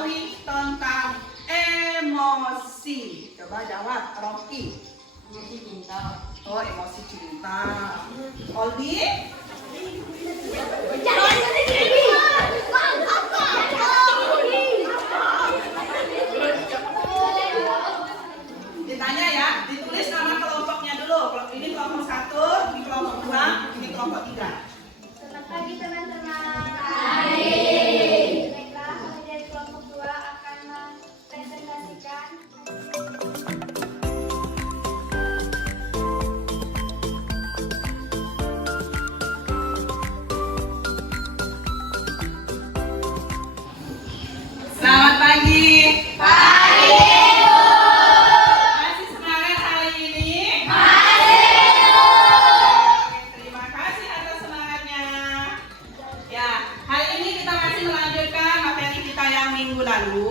mengetahui tentang emosi? Coba jawab, Rocky. Emosi cinta. Oh, emosi cinta. Oldi? Ditanya ya, ditulis nama kelompoknya dulu. Ini kelompok 1, ini kelompok 2, ini kelompok 3. Selamat pagi teman-teman. Baiklah, kami dari kelompok 2 akan mempresentasikan Selamat pagi. pagi. Masih semangat hari ini? Terima kasih atas semangatnya. Ya, hari ini kita masih melanjutkan materi kita yang minggu lalu.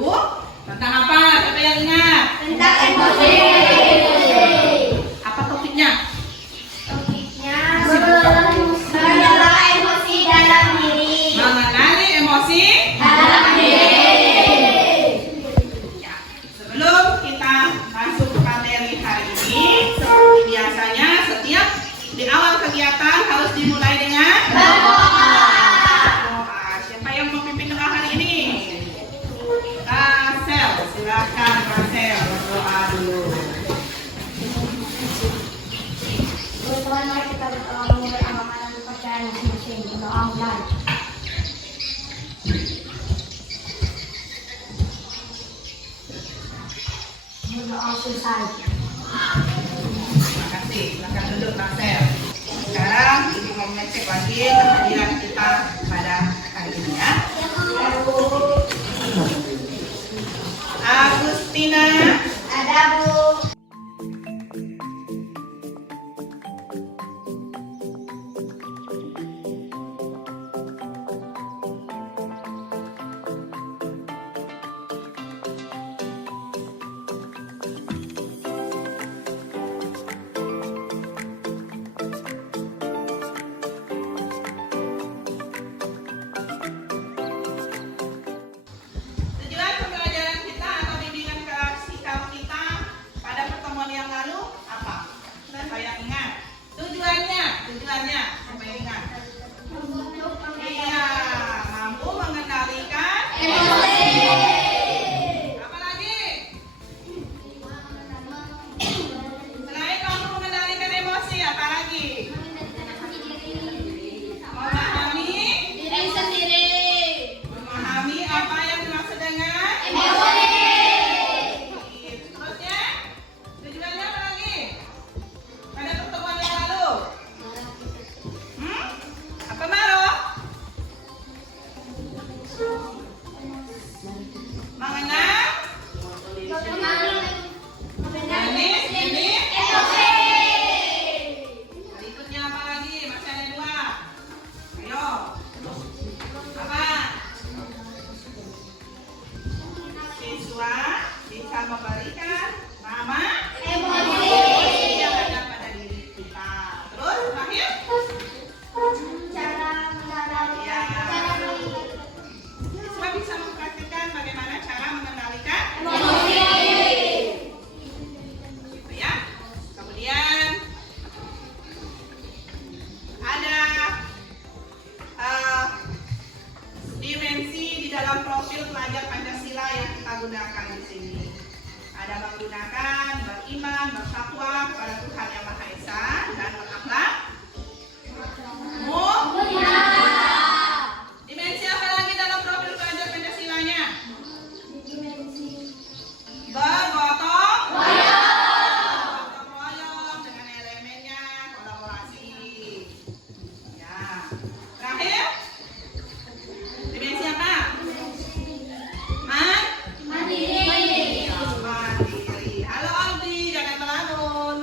Tentang apa? Siapa yang ingat? Tentang emosi. Apa topiknya? Topiknya mengelola emosi dalam diri. Mengenali emosi. Dalam diri. Ya, sebelum kita masuk ke materi hari ini, seperti biasanya setiap di awal kegiatan harus dimulai dengan Berdoa. doa. Siapa yang memimpin doa hari ini? Rasel, silakan Rasel berdoa dulu. Tuhan, mari kita berdoa menurut amalan dan kepercayaan masing-masing. Berdoa mulai. Berdoa selesai. Terima kasih, silakan duduk Rasel. Sekarang ibu mau mengecek lagi kehadiran kita pada hari ini ya. Agustina. Ada, Bu. Tujuan pembelajaran kita atau bimbingan kasih tahu kita pada pertemuan yang lalu apa? Siapa yang ingat? Tujuannya siapa yang ingat? Iya, mampu mengendalikan Emosi. apa lagi? Selain mampu mengendalikan emosi, apa lagi? Memahami, Diri sendiri. memahami apa yang dimaksud dengan Emosi. Terusnya, tujuannya apa lagi? Pada pertemuan yang lalu. Apa Maro? Mengenal jenis ini. Emosi. Berikutnya apa lagi? Masih ada 2. Ayo. Apa? Siswa bisa memberikan nama Emosi. yang ada pada diri kita. Terus terakhir? Cara mengenali. Ya. Cara mengenali. Siswa bisa mempraktikkan bagaimana cara mengendalikan Emosi. gitu ya. Kemudian ada dimensi di dalam profil pelajar Pancasila yang kita gunakan di sini. Ada menggunakan beriman, bertakwa kepada Tuhan Yang Maha Esa dan berakhlak mulia. Dimensi apa lagi dalam profil pelajar Pancasilanya? Bergotong royong dengan elemennya kolaborasi. Ya. Terakhir, dimensi apa? Mandiri. Mandiri. Halo Aldi, jangan melamun.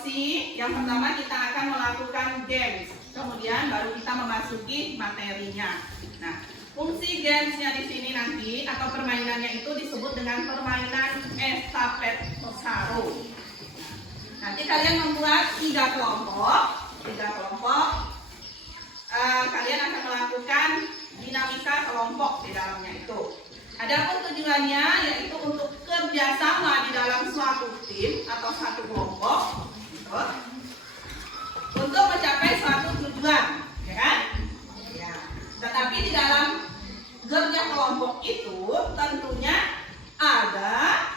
emosi, yang pertama kita akan melakukan games. Kemudian baru kita memasuki materinya. Nah, fungsi gamesnya di sini nanti atau permainannya itu disebut dengan permainan estafet sarung. Nanti kalian membuat 3 kelompok. Kalian akan melakukan dinamika kelompok di dalamnya itu. Adapun tujuannya yaitu untuk kerjasama di dalam suatu tim atau satu kelompok, gitu, untuk mencapai suatu tujuan, ya kan? Ya. Tetapi di dalam kerja kelompok itu tentunya ada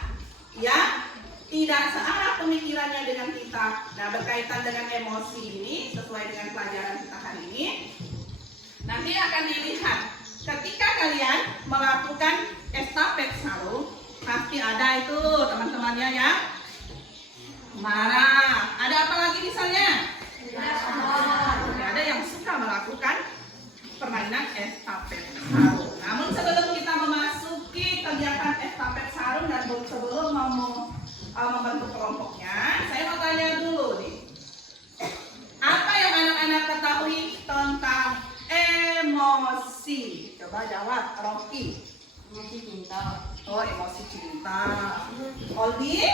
yang tidak searah pemikirannya dengan kita. Nah, berkaitan dengan emosi ini sesuai dengan pelajaran kita hari ini, nanti akan dilihat ketika kalian melakukan estafet sarung, pasti ada itu teman-temannya yang marah. Ada apa lagi misalnya? Ada yang suka melakukan permainan estafet sarung. Namun sebelum kita memasuki kegiatan estafet sarung dan sebelum membentuk kelompoknya, saya mau tanya dulu nih. Apa yang anak-anak ketahui tentang emosi? Coba jawab, Rocky. Emosi cinta. Oh, emosi cinta. Oldi?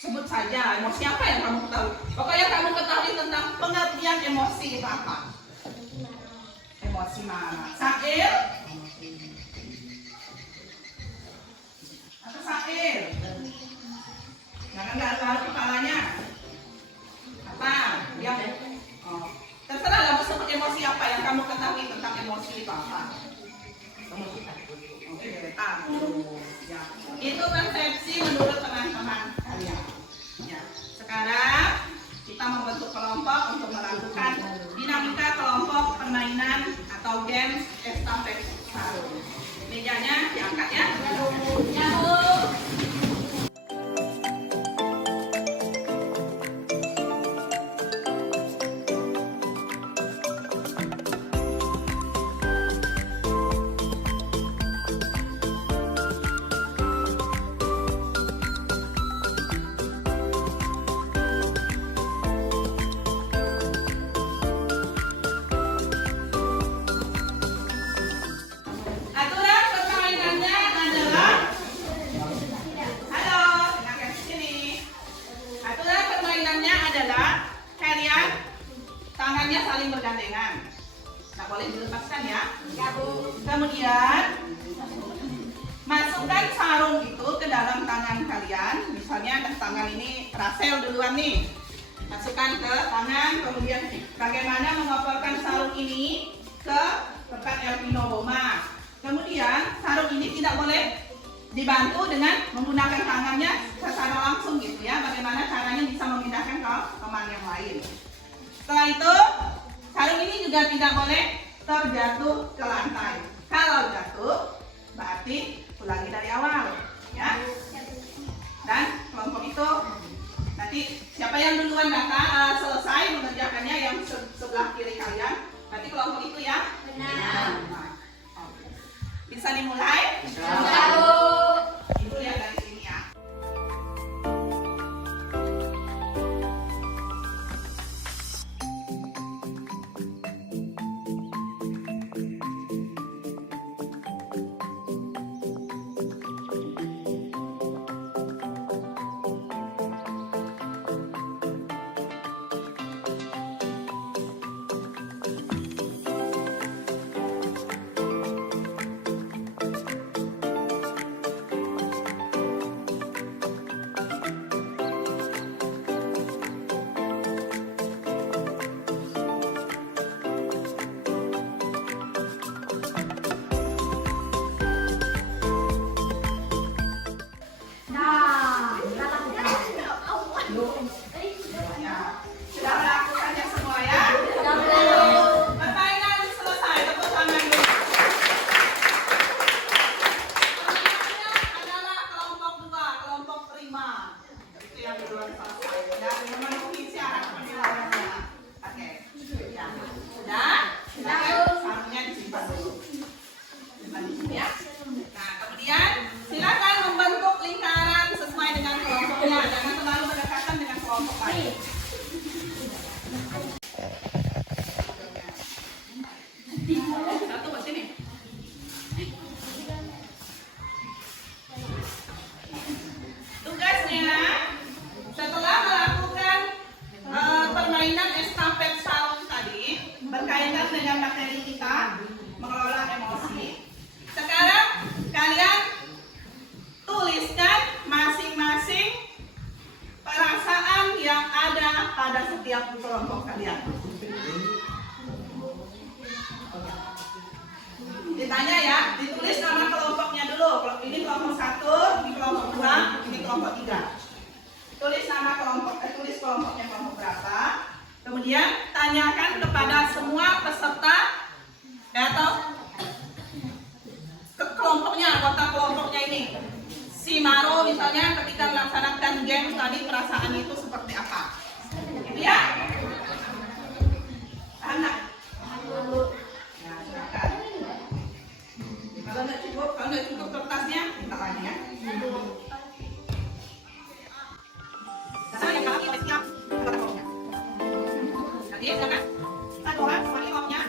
Sebut saja emosi apa yang kamu ketahui. Pokoknya kamu ketahui tentang pengertian emosi itu apa? Emosi marah. Sakil? Atau sakil? Jangan garuk-garuk kepalanya. Apa? Diam. Oh. Terserah kamu sebut emosi apa yang kamu ketahui tentang emosi itu apa? Emosi takut. Oke, takut. Ya. Itu persepsi menurut teman-teman kalian. Ya. Sekarang kita membentuk kelompok untuk melakukan dinamika kelompok permainan atau games estafet sarung. Mejanya diangkat ya. Yahoo. Aturan permainannya adalah, halo, dengarkan di sini. Aturan permainannya adalah kalian tangannya saling bergandengan, tak boleh dilepaskan ya. Kemudian masukkan sarung itu ke dalam tangan kalian. Misalnya tangan ini Rasel duluan nih, masukkan ke tangan. Kemudian bagaimana mengoporkan sarung ini ke tempat Elvino Boma. Kemudian sarung ini tidak boleh dibantu dengan menggunakan tangannya secara langsung gitu ya. Bagaimana caranya bisa memindahkan ke teman yang lain. Setelah itu sarung ini juga tidak boleh terjatuh ke lantai. Kalau jatuh berarti ulangi dari awal ya. Dan kelompok itu nanti siapa yang duluan datang selesai mengerjakannya yang sebelah kiri kalian, nanti kelompok itu ya. Benar. Bisa dimulai? Ibu lihat dari sini ya. begini. Si Maro misalnya ketika melaksanakan game tadi perasaannya itu seperti apa? Gitu ya? Paham nggak? Nah, silakan. Kalau nggak cukup kertasnya, minta lagi ya. Saya yang kalah siap. Jadi silakan. Satu orang semuanya ngomongnya.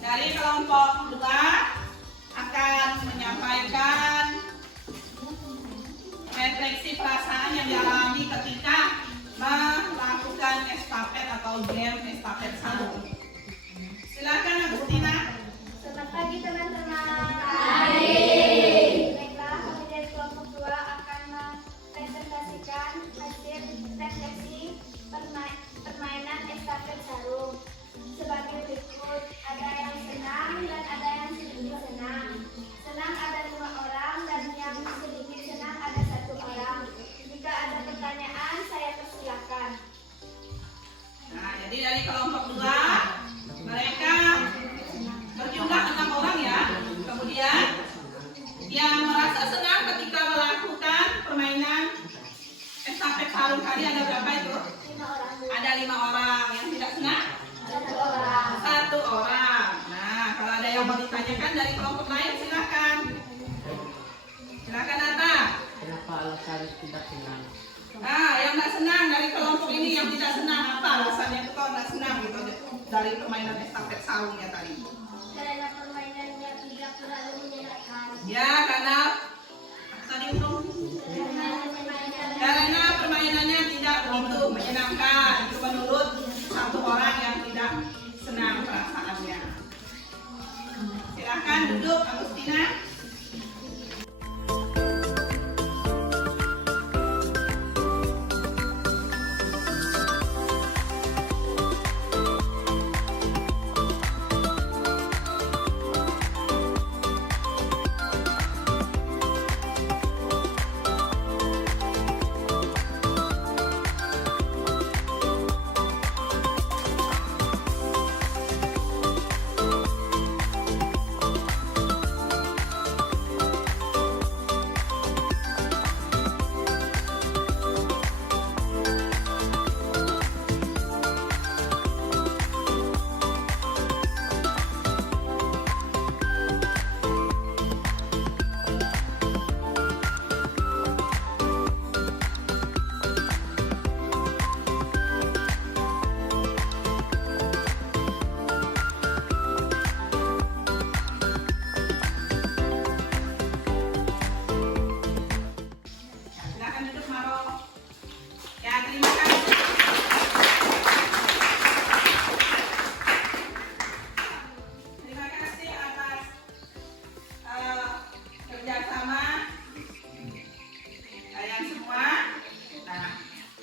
Dari kelompok 2 akan menyampaikan refleksi perasaan yang dialami ketika melakukan estafet atau game estafet sarung. Silakan Agustina. Selamat pagi teman-teman. Baiklah, kami dari kelompok 2 akan mempresentasikan hasil refleksi permainan estafet sarung sebagai berikut. Ada yang senang dan ada yang sedikit senang. Senang ada 5 orang dan yang sedikit senang ada 1 orang. Jika ada pertanyaan, saya persilakan. Nah, jadi dari kelompok 2 mereka berjumlah 6 orang ya. Kemudian yang merasa senang ketika melakukan permainan estafet sarung tadi ada berapa itu? 5 orang. Ada 5 orang. Yang tidak senang? 1 orang. 1 orang. Nah, kalau ada yang mau ditanyakan dari kelompok lain silakan. Silakan Nata. Kenapa alasan tidak senang? Nah, yang nggak senang dari kelompok ini yang tidak senang apa alasannya itu kalau nggak senang gitu dari permainan estafet sarungnya tadi? Karena permainannya tidak terlalu menyenangkan. Ya, karena tadi untung karena permainannya tidak begitu menyenangkan. Itu menurut 1 orang yang tidak senang perasaannya. Silakan duduk, Agustina. Silakan duduk, Maro. Ya, terima kasih. Terima kasih atas kerjasama kalian semua. Nah,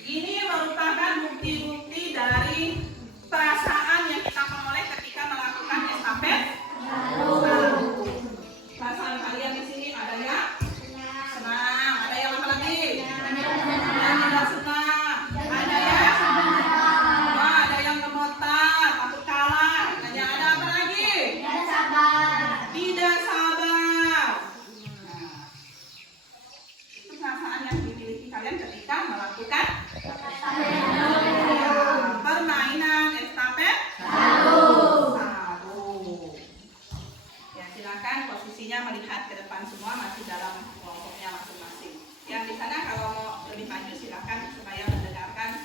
ini merupakan bukti-bukti dari perasaan yang kita peroleh ketika melakukan estafet sarung. Perasaan kalian di sini ada yang senang, ada yang apa lagi? Yang tidak senang, ada yang ada yang gemetar, takut kalah, ada apa lagi? Tidak sabar. Tidak sabar. Nah, itu perasaan yang dimiliki kalian ketika melakukan permainan estafet sarung. Ya, silakan posisinya melihat ke depan semua, masih dalam kelompoknya sana kalau mau lebih maju silakan supaya mendengarkan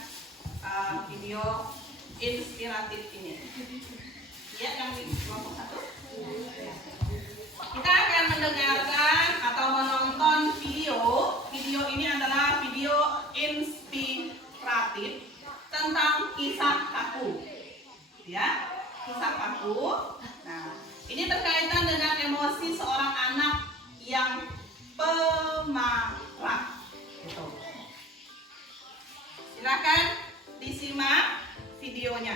video inspiratif ini. Ya, yang di kelompok 1. Kita akan mendengarkan atau menonton video. Video ini adalah video inspiratif tentang kisah paku. Ya, kisah paku. Nah, ini berkaitan dengan emosi seorang anak yang pemarah. Gitu. Silakan disimak videonya.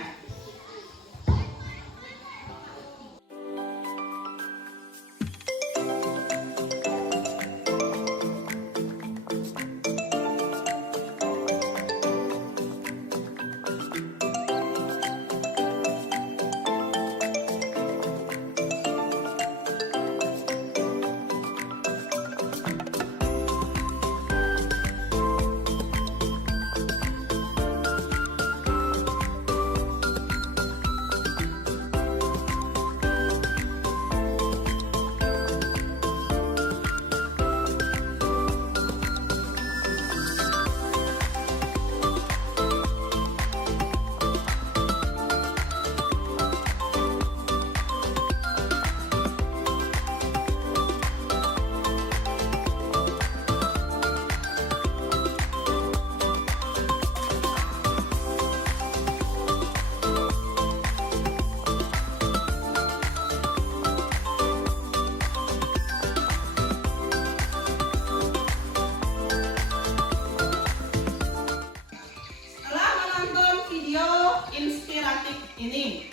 Inspiratif ini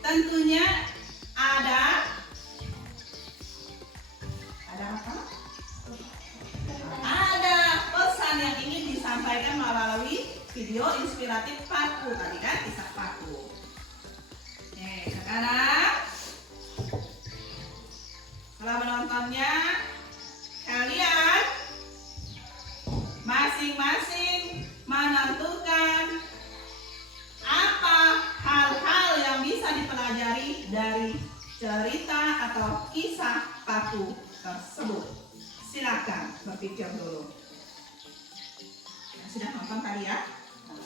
tentunya ada apa? Ada pesan yang ingin disampaikan melalui video inspiratif paku tadi kan, kisah paku. Sekarang setelah menontonnya, kalian masing-masing menentukan apa hal-hal yang bisa dipelajari dari cerita atau kisah paku tersebut. Silakan berpikir dulu. Sudah nonton tadi ya?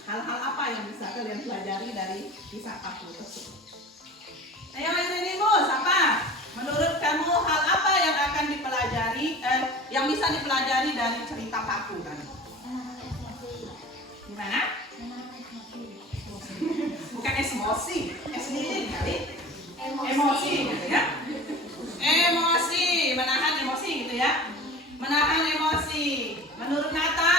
Hal-hal apa yang bisa kalian pelajari dari kisah paku tersebut? Ayo Mas apa? Menurut kamu hal apa yang akan dipelajari, yang bisa dipelajari dari cerita paku tadi? Gimana? Bukan emosi, kali. Emosi gitu ya. Emosi, menahan emosi gitu ya. Menahan emosi. Menurut Nata?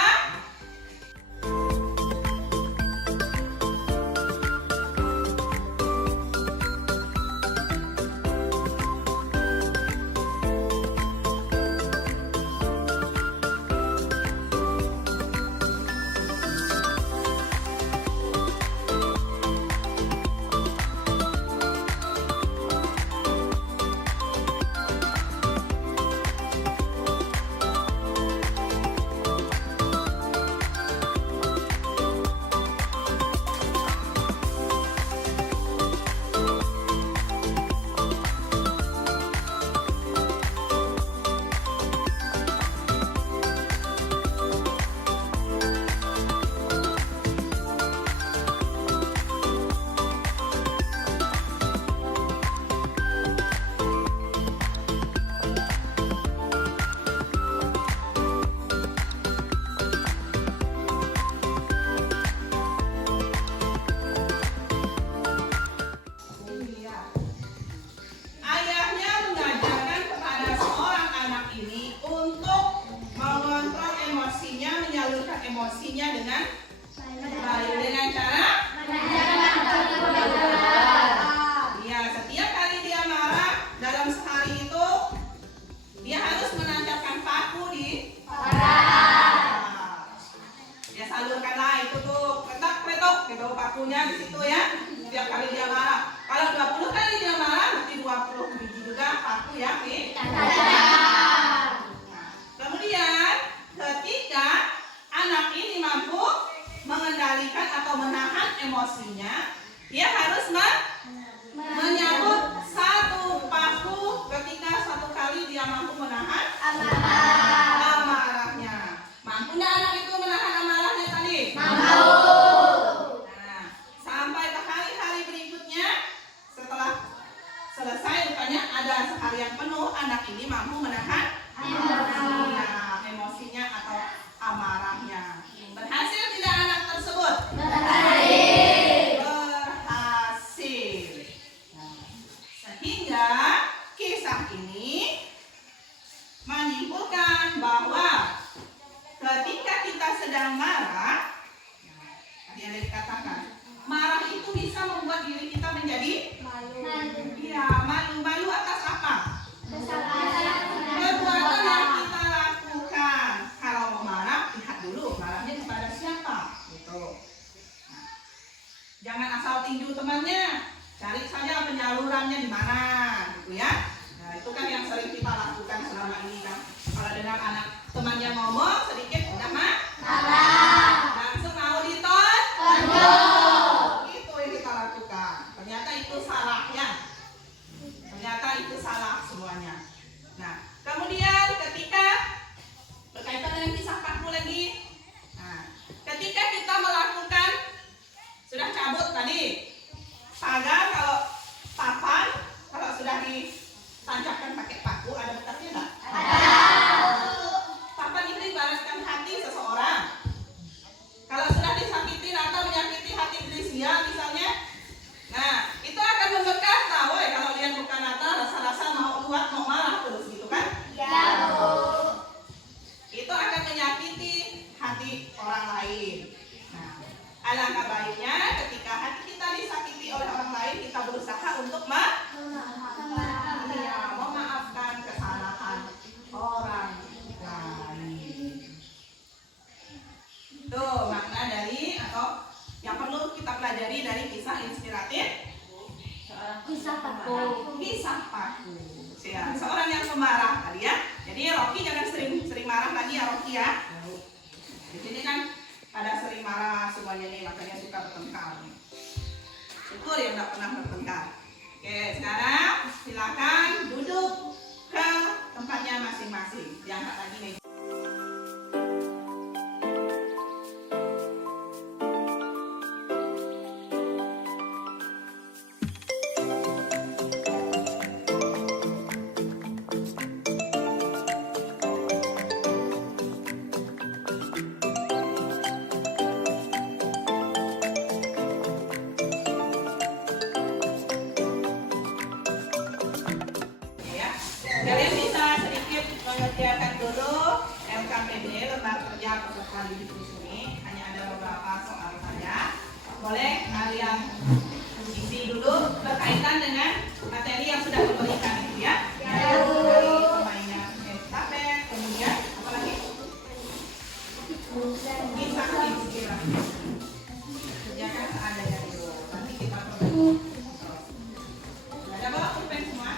Ayahnya mengajarkan kepada seorang anak ini untuk mengontrol emosinya, menyalurkan emosinya dengan baik, dengan cara ya, setiap kali dia marah dalam sehari itu dia harus menancapkan paku di ya, salurkanlah itu tuh petak-petok gitu pakunya di situ ya. Setiap kali dia marah, kalau 20 kali dia marah berarti 20 biji juga paku ya nih. Kemudian ketika anak ini mampu mengendalikan atau menahan emosinya, dia harus menyambut satu paku ketika satu kali dia mampu menahan amarahnya. yang penuh, anak ini mampu menahan emosinya atau amarahnya. Berhasil tidak anak tersebut? Berhasil. Sehingga kisah ini menyimpulkan bahwa ketika kita sedang marah, tadi ada dikatakan, marah itu bisa membuat diri kita menjadi malu atas apa? Perbuatan yang kita lakukan. Kalau mau marah, lihat dulu marahnya kepada siapa. Gitu. Nah, jangan asal tinju temannya, cari saja penyalurannya di mana, gitu ya. Nah, itu kan yang sering kita lakukan selama ini kan. Kalau dengar anak temannya ngomong sedikit, udah marah, langsung mau itu yang kita lakukan. Ternyata itu salah ya. Ternyata itu salah semuanya. Nah, kemudian ketika berkaitan dengan kisah paku lagi. Nah, ketika kita melakukan sudah cabut tadi pagar, kalau papan kalau sudah ditancapkan pakai paku ada bekasnya enggak? Papan itu ibaratkan hati seseorang. Kalau sudah disakiti atau menyakiti hati Grisia misalnya, nah itu akan membekas tahu ya. Kalau lihat muka Nata rasa-rasa mau kuat, mau marah terus gitu kan? Itu akan menyakiti hati orang lain. Nah, alangkah baiknya ketika hati kita disakiti oleh orang lain, kita berusaha untuk memaafkan kesalahan orang lain. Itu makna dari atau yang perlu kita pelajari dari kisah inspiratif Kisah paku. Ya, seorang yang pemarah tadi ya. Jadi Rocky jangan sering marah lagi ya Rocky ya. Di sini kan ada sering marah semuanya nih, makanya suka bertengkar. Syukur yang nggak pernah bertengkar. Oke, sekarang silakan duduk ke tempatnya masing-masing. Diangkat lagi nih. Kalian bisa sedikit mengerjakan dulu LKPD, lembar kerja peserta didik khusus ini. Hanya ada beberapa soal saja. Boleh kalian isi dulu berkaitan dengan materi yang sudah diberikan itu ya. Dari permainan estafet, kemudian apa lagi? Kisah inspiratif. Kerjakan seadanya dulu. Nanti kita perbaiki. Ada bawa pulpen semua?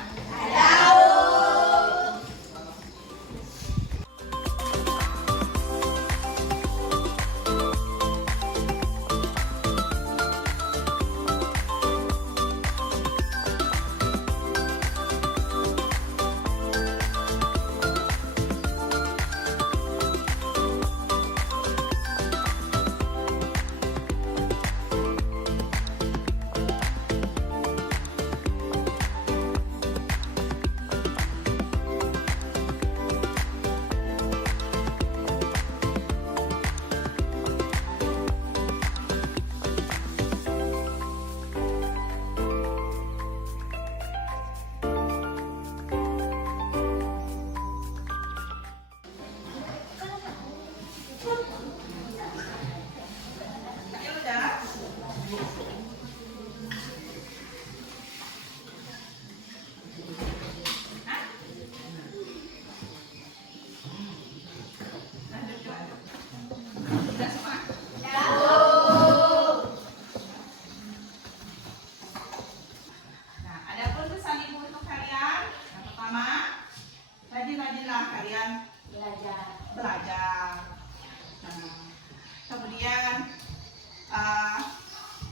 Rajin-rajinlah kalian belajar. Nah, kemudian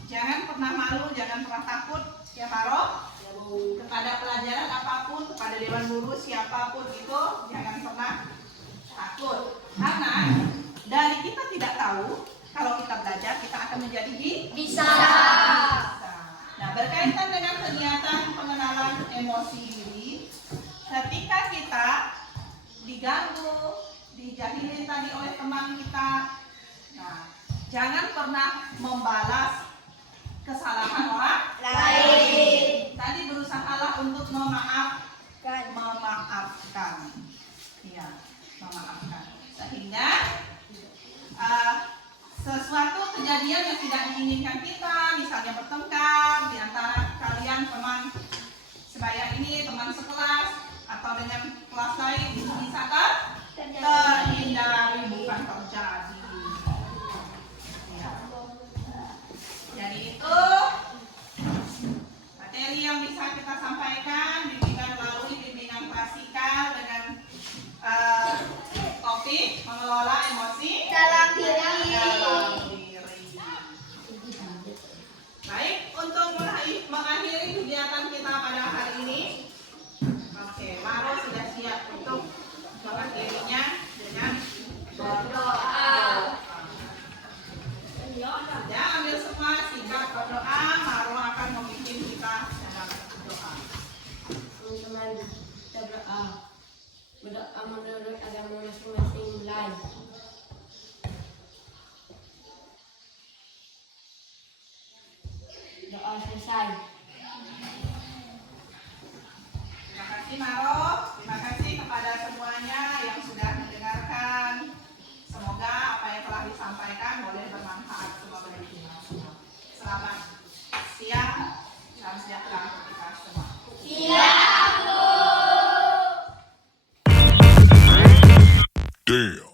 jangan pernah malu, jangan pernah takut ya Faro, kepada pelajaran apapun, kepada dewan guru siapapun itu jangan pernah takut. Karena dari kita tidak tahu, kalau kita belajar kita akan menjadi Bisa. Nah, berkaitan dengan kegiatan pengenalan emosi diri, diganggu, dijahilin tadi oleh teman kita. Nah, jangan pernah membalas kesalahan orang lain. Tadi berusahalah untuk memaafkan. Iya, memaafkan. Sehingga sesuatu kejadian yang tidak diinginkan kita, misalnya bertengkar di antara kalian teman sebaya ini, teman sekelas, atau dengan kelas lain, bisa terhindari, bukan terjadi. Ya. Jadi itu materi yang bisa kita sampaikan, bimbingan melalui bimbingan klasikal dengan topik mengelola emosi Dalam diri. dalam diri. Baik, untuk mengakhiri kegiatan kita pada hari ini, oke, Maro sudah siap untuk mengakhirinya dengan berdoa. Ya, ambil semua sigap berdoa. Maro akan memimpin kita dalam doa. Teman-teman, kita berdoa. Berdoa menurut agama masing-masing mulai. Doa selesai. Terima kasih Maro, terima kasih kepada semuanya yang sudah mendengarkan. Semoga apa yang telah disampaikan boleh bermanfaat semua bagi kita semua. Selamat siang, salam sejahtera untuk kita semua. Siap, Bu. Damn.